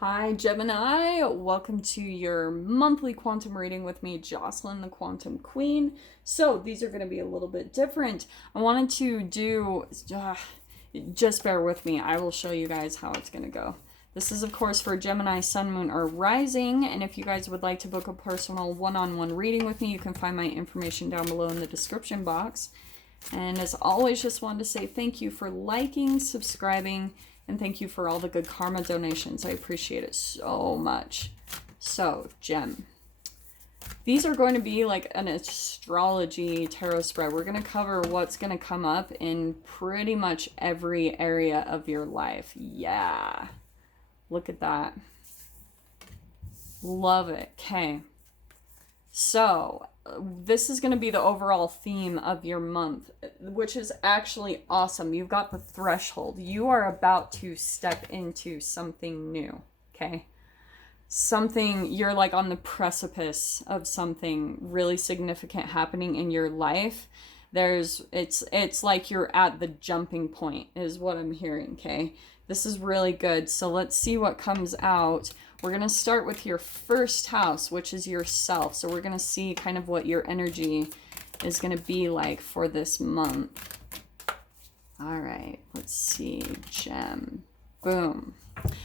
Hi, Gemini. Welcome to your monthly quantum reading with me, Jocelyn, the Quantum Queen. So these are going to be a little bit different. I wanted to do, just bear with me. I will show you guys how it's going to go. This is, of course, for Gemini, Sun, Moon, or Rising. And if you guys would like to book a personal one-on-one reading with me, you can find my information down below in the description box. And as always, just wanted to say thank you for liking, subscribing, and thank you for all the good karma donations. I appreciate it so much. So, Gem. These are going to be like an astrology tarot spread. We're going to cover what's going to come up in pretty much every area of your life. Yeah. Look at that. Love it. Okay. So, this is going to be the overall theme of your month, which is actually awesome. You've got the threshold. You are about to step into something new, okay? Something, you're like on the precipice of something really significant happening in your life. It's like you're at the jumping point is what I'm hearing, okay? This is really good. So let's see what comes out. We're going to start with your first house, which is yourself. So we're going to see kind of what your energy is going to be like for this month. All right, let's see. Gem. Boom.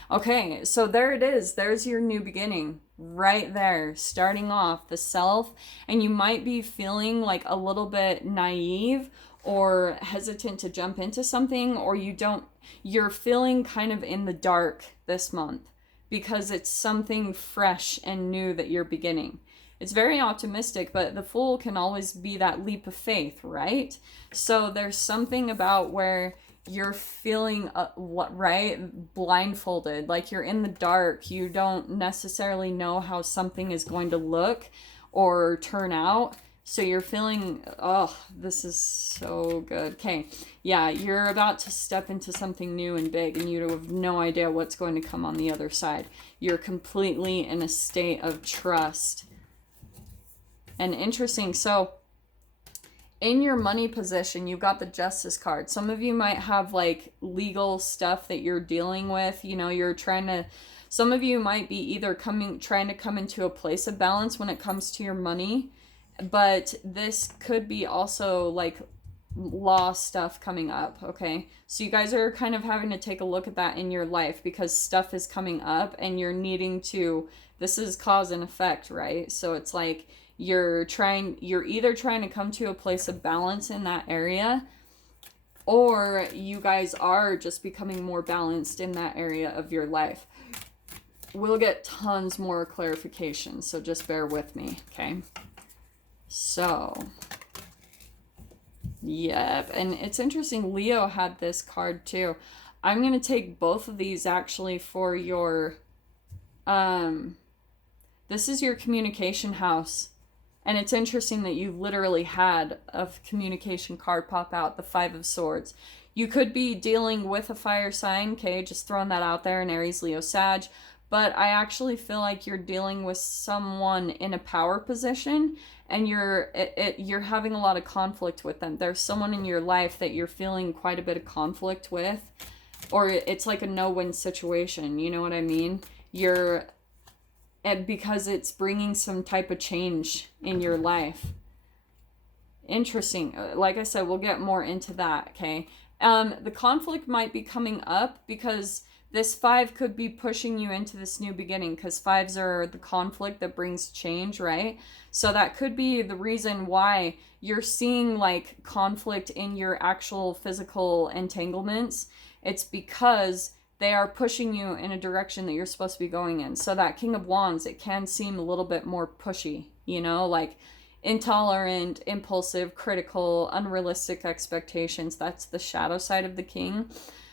Okay, so there it is. There's your new beginning right there, starting off the self. And you might be feeling like a little bit naive or hesitant to jump into something, or you're feeling kind of in the dark this month, because it's something fresh and new that you're beginning. It's very optimistic, but the Fool can always be that leap of faith, right? So there's something about where you're feeling, blindfolded, like you're in the dark. You don't necessarily know how something is going to look or turn out. So you're feeling, oh, this is so good. Okay, yeah, you're about to step into something new and big, and you have no idea what's going to come on the other side. You're completely in a state of trust. And interesting, so in your money position, you've got the Justice card. Some of you might have like legal stuff that you're dealing with. You know, some of you might be either trying to come into a place of balance when it comes to your money. But this could be also like law stuff coming up, okay? So you guys are kind of having to take a look at that in your life, because stuff is coming up and you're needing to, this is cause and effect, right? So it's like you're either trying to come to a place of balance in that area, or you guys are just becoming more balanced in that area of your life. We'll get tons more clarification, so just bear with me, okay? So, yep, and it's interesting, Leo had this card too. I'm going to take both of these actually for your, this is your communication house. And it's interesting that you literally had a communication card pop out, the Five of Swords. You could be dealing with a fire sign, okay, just throwing that out there, an Aries, Leo, Sag. But I actually feel like you're dealing with someone in a power position, and you're having a lot of conflict with them. There's someone in your life that you're feeling quite a bit of conflict with, or it's like a no-win situation. You know what I mean? Because it's bringing some type of change in your life. Interesting. Like I said, we'll get more into that, okay? The conflict might be coming up because this 5 could be pushing you into this new beginning, because 5s are the conflict that brings change, right? So that could be the reason why you're seeing like conflict in your actual physical entanglements. It's because they are pushing you in a direction that you're supposed to be going in. So that King of Wands, it can seem a little bit more pushy, you know, like intolerant, impulsive, critical, unrealistic expectations. That's the shadow side of the King.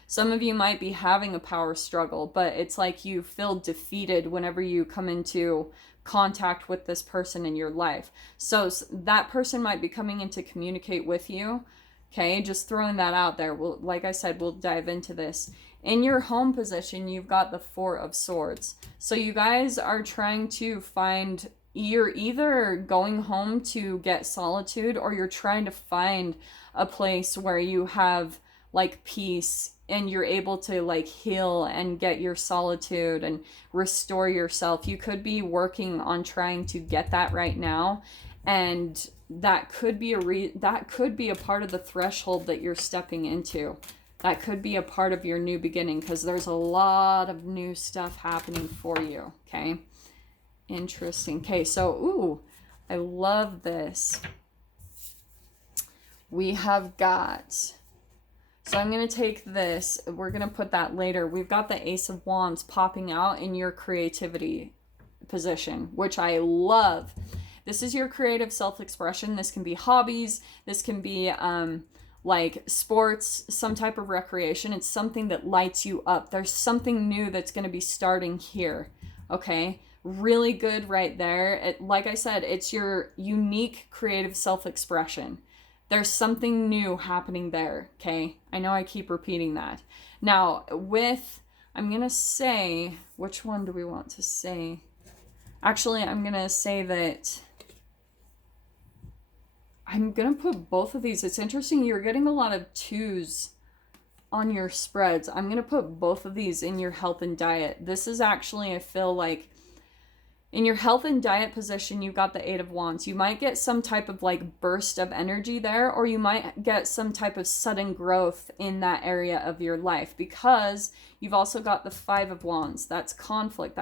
Some of you might be having a power struggle, but it's like you feel defeated whenever you come into contact with this person in your life. So that person might be coming in to communicate with you. Okay, just throwing that out there. Like I said, we'll dive into this. In your home position, you've got the Four of Swords. So you guys are trying to find, you're either going home to get solitude, or you're trying to find a place where you have like peace, and you're able to like heal and get your solitude and restore yourself. You could be working on trying to get that right now, and that could be a part of the threshold that you're stepping into. That could be a part of your new beginning, because there's a lot of new stuff happening for you. Okay, interesting. Okay, so ooh, I love this. We have got, so I'm going to take this, we're going to put that later. We've got the Ace of Wands popping out in your creativity position, which I love. This is your creative self-expression. This can be hobbies. This can be like sports, some type of recreation. It's something that lights you up. There's something new that's going to be starting here. Okay, really good right there. Like I said, it's your unique creative self-expression. There's something new happening there, okay? I know I keep repeating that. Now, I'm going to say, which one do we want to say? Actually, I'm going to say that I'm going to put both of these. It's interesting, you're getting a lot of 2s on your spreads. I'm going to put both of these in your health and diet. This is actually, I feel like, in your health and diet position, you've got the 8 of Wands. You might get some type of like burst of energy there, or you might get some type of sudden growth in that area of your life, because you've also got the 5 of Wands. That's conflict.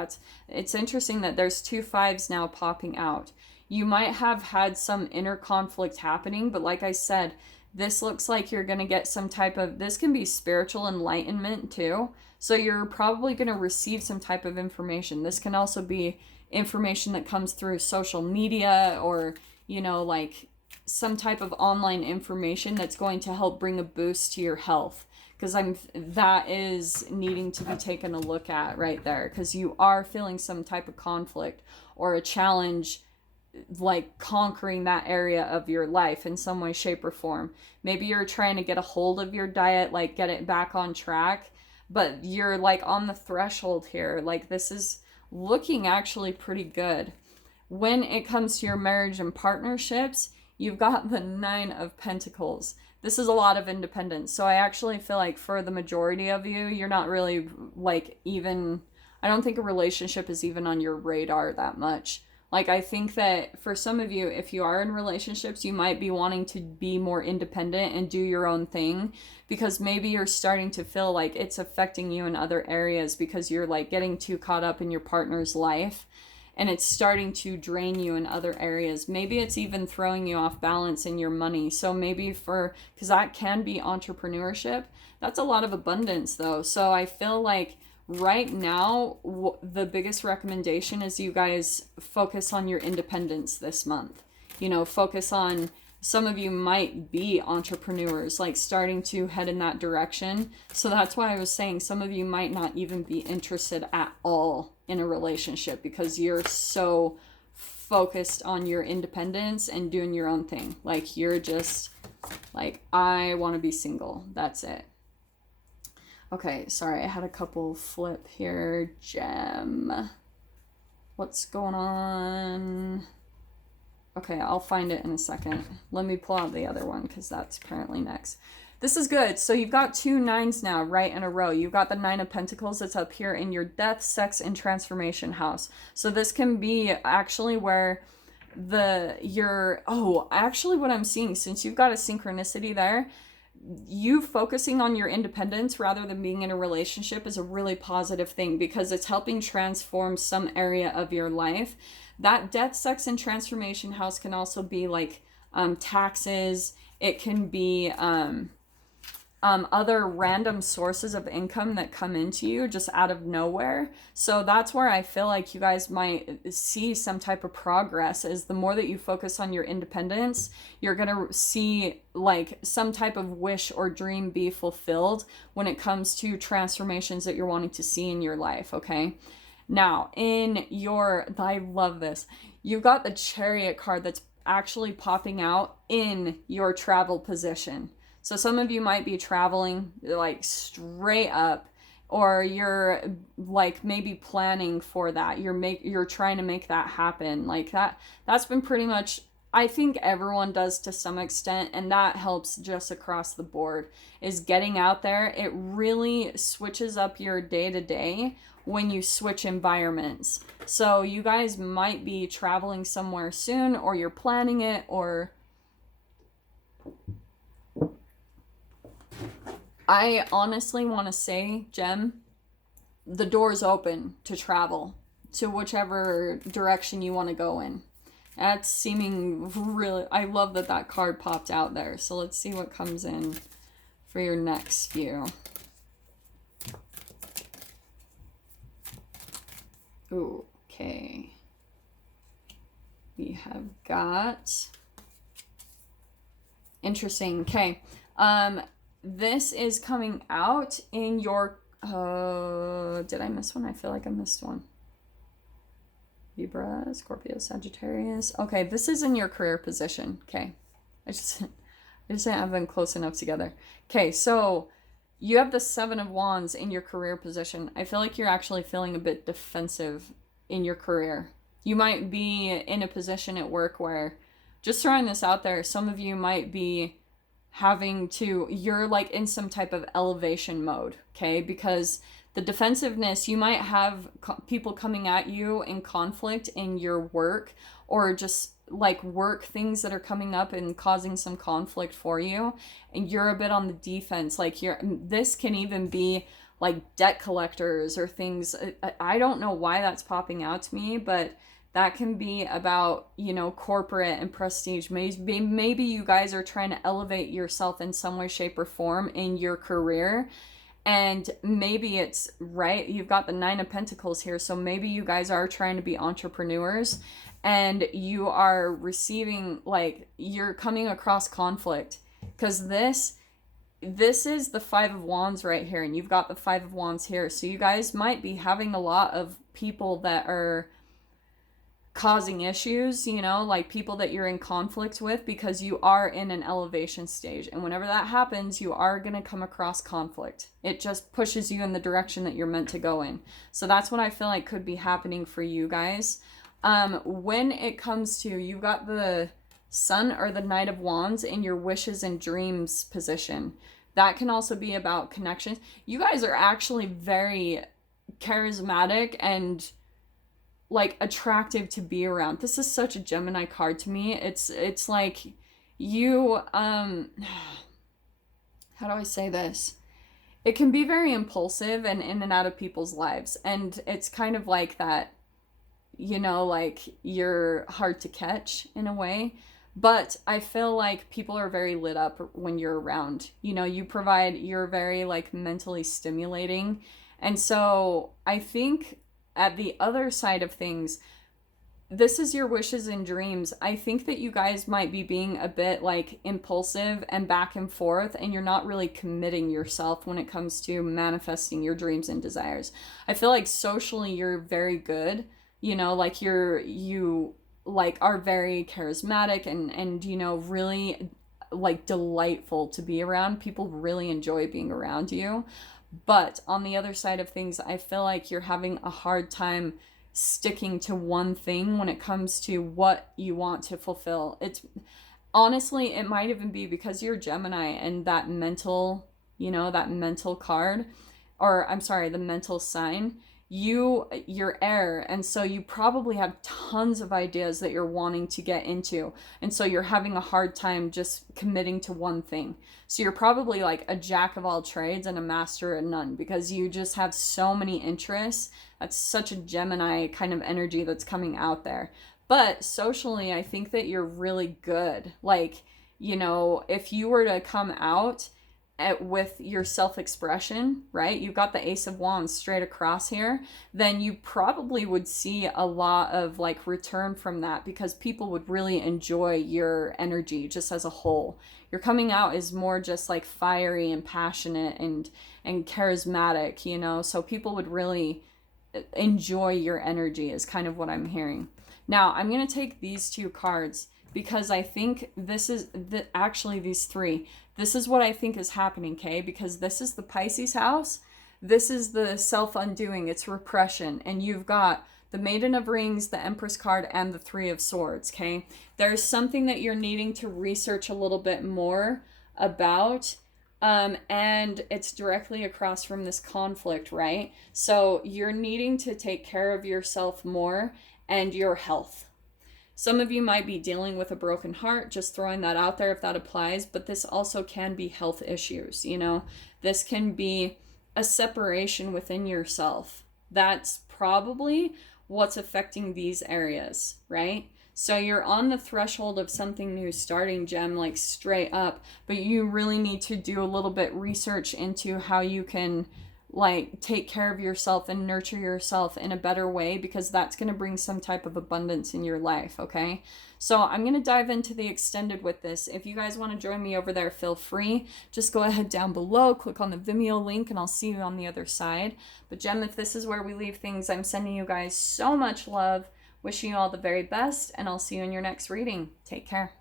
It's interesting that there's 2 5s now popping out. You might have had some inner conflict happening, but like I said, this looks like you're going to get some type of, this can be spiritual enlightenment too. So you're probably going to receive some type of information. This can also be information that comes through social media, or, you know, like some type of online information that's going to help bring a boost to your health, because that is needing to be taken a look at right there, because you are feeling some type of conflict or a challenge, like conquering that area of your life in some way, shape, or form. Maybe you're trying to get a hold of your diet, like get it back on track, but you're like on the threshold here. Like this is looking actually pretty good. When it comes to your marriage and partnerships, you've got the 9 of Pentacles. This is a lot of independence. So I actually feel like for the majority of you, you're not really like even, I don't think a relationship is even on your radar that much. Like I think that for some of you, if you are in relationships, you might be wanting to be more independent and do your own thing, because maybe you're starting to feel like it's affecting you in other areas, because you're like getting too caught up in your partner's life and it's starting to drain you in other areas. Maybe it's even throwing you off balance in your money. So maybe because that can be entrepreneurship. That's a lot of abundance though. So I feel like right now, the biggest recommendation is you guys focus on your independence this month. You know, focus on, some of you might be entrepreneurs, like starting to head in that direction. So that's why I was saying some of you might not even be interested at all in a relationship, because you're so focused on your independence and doing your own thing. Like you're just like, I want to be single. That's it. Okay, sorry, I had a couple flip here. Gem. What's going on? Okay, I'll find it in a second. Let me pull out the other one, because that's apparently next. This is good. So you've got 2 9s now right in a row. You've got the 9 of Pentacles that's up here in your death, sex, and transformation house. So this can be actually where actually what I'm seeing, since you've got a synchronicity there, you focusing on your independence rather than being in a relationship is a really positive thing, because it's helping transform some area of your life. That death, sex, and transformation house can also be like taxes. It can be other random sources of income that come into you just out of nowhere. So that's where I feel like you guys might see some type of progress, is the more that you focus on your independence, you're going to see like some type of wish or dream be fulfilled when it comes to transformations that you're wanting to see in your life. Okay. Now I love this. You've got the Chariot card that's actually popping out in your travel position. So some of you might be traveling like straight up, or you're like maybe planning for that. You're trying to make that happen. Like that's been pretty much I think everyone does to some extent, and that helps just across the board, is getting out there. It really switches up your day to day when you switch environments. So you guys might be traveling somewhere soon, or you're planning it, or I honestly want to say, Gem, the door's open to travel to whichever direction you want to go in. That's seeming really... I love that that card popped out there. So let's see what comes in for your next few. Okay. We have got... Interesting. Okay. This is coming out in your... did I miss one? I feel like I missed one. Libra, Scorpio, Sagittarius. Okay, this is in your career position. Okay. I just didn't have them close enough together. Okay, so you have the Seven of Wands in your career position. I feel like you're actually feeling a bit defensive in your career. You might be in a position at work where, just throwing this out there, some of you might be you're like in some type of elevation mode, okay? Because the defensiveness, you might have people coming at you in conflict in your work, or just like work things that are coming up and causing some conflict for you, and you're a bit on the defense. Like this can even be like debt collectors or things. I don't know why that's popping out to me, but that can be about, you know, corporate and prestige. Maybe you guys are trying to elevate yourself in some way, shape, or form in your career. And maybe it's, right, you've got the Nine of Pentacles here. So maybe you guys are trying to be entrepreneurs and you are receiving, like, you're coming across conflict. Because this is the Five of Wands right here. And you've got the Five of Wands here. So you guys might be having a lot of people that are causing issues, you know, like people that you're in conflict with, because you are in an elevation stage. And whenever that happens, you are going to come across conflict. It just pushes you in the direction that you're meant to go in. So that's what I feel like could be happening for you guys. When it comes to, you've got the Sun or the Knight of Wands in your wishes and dreams position. That can also be about connections. You guys are actually very charismatic and like attractive to be around. This is such a Gemini card to me. It's like you how do I say this? It can be very impulsive and in and out of people's lives, and it's kind of like that, you know, like you're hard to catch in a way. But I feel like people are very lit up when you're around. You know, you're very like mentally stimulating. And so I think at the other side of things, this is your wishes and dreams. I think that you guys might be being a bit like impulsive and back and forth, and you're not really committing yourself when it comes to manifesting your dreams and desires. I feel like socially you're very good, you know, like you like are very charismatic and you know, really like delightful to be around. People really enjoy being around you. But on the other side of things, I feel like you're having a hard time sticking to one thing when it comes to what you want to fulfill. It's honestly, it might even be because you're Gemini and that mental, you know, that mental card, or I'm sorry, the mental sign. You're air, and so you probably have tons of ideas that you're wanting to get into, and so you're having a hard time just committing to one thing. So you're probably like a jack of all trades and a master at none, because you just have so many interests. That's such a Gemini kind of energy that's coming out there. But socially, I think that you're really good. Like, you know, if you were to come out with your self-expression, right? You've got the Ace of Wands straight across here, then you probably would see a lot of like return from that, because people would really enjoy your energy just as a whole. Your coming out is more just like fiery and passionate and charismatic, you know, so people would really enjoy your energy is kind of what I'm hearing. Now, I'm going to take these two cards because I think this is actually these three. This is what I think is happening, okay? Because this is the Pisces house. This is the self-undoing, it's repression. And you've got the Maiden of Rings, the Empress card, and the Three of Swords, okay? There's something that you're needing to research a little bit more about, and it's directly across from this conflict, right? So you're needing to take care of yourself more and your health. Some of you might be dealing with a broken heart, just throwing that out there if that applies, but this also can be health issues, you know? This can be a separation within yourself. That's probably what's affecting these areas, right? So you're on the threshold of something new starting, Gem, like straight up, but you really need to do a little bit research into how you can like take care of yourself and nurture yourself in a better way, because that's going to bring some type of abundance in your life, okay? So I'm going to dive into the extended with this. If you guys want to join me over there, feel free. Just go ahead down below, click on the Vimeo link, and I'll see you on the other side. But Gem, if this is where we leave things, I'm sending you guys so much love, wishing you all the very best, and I'll see you in your next reading. Take care.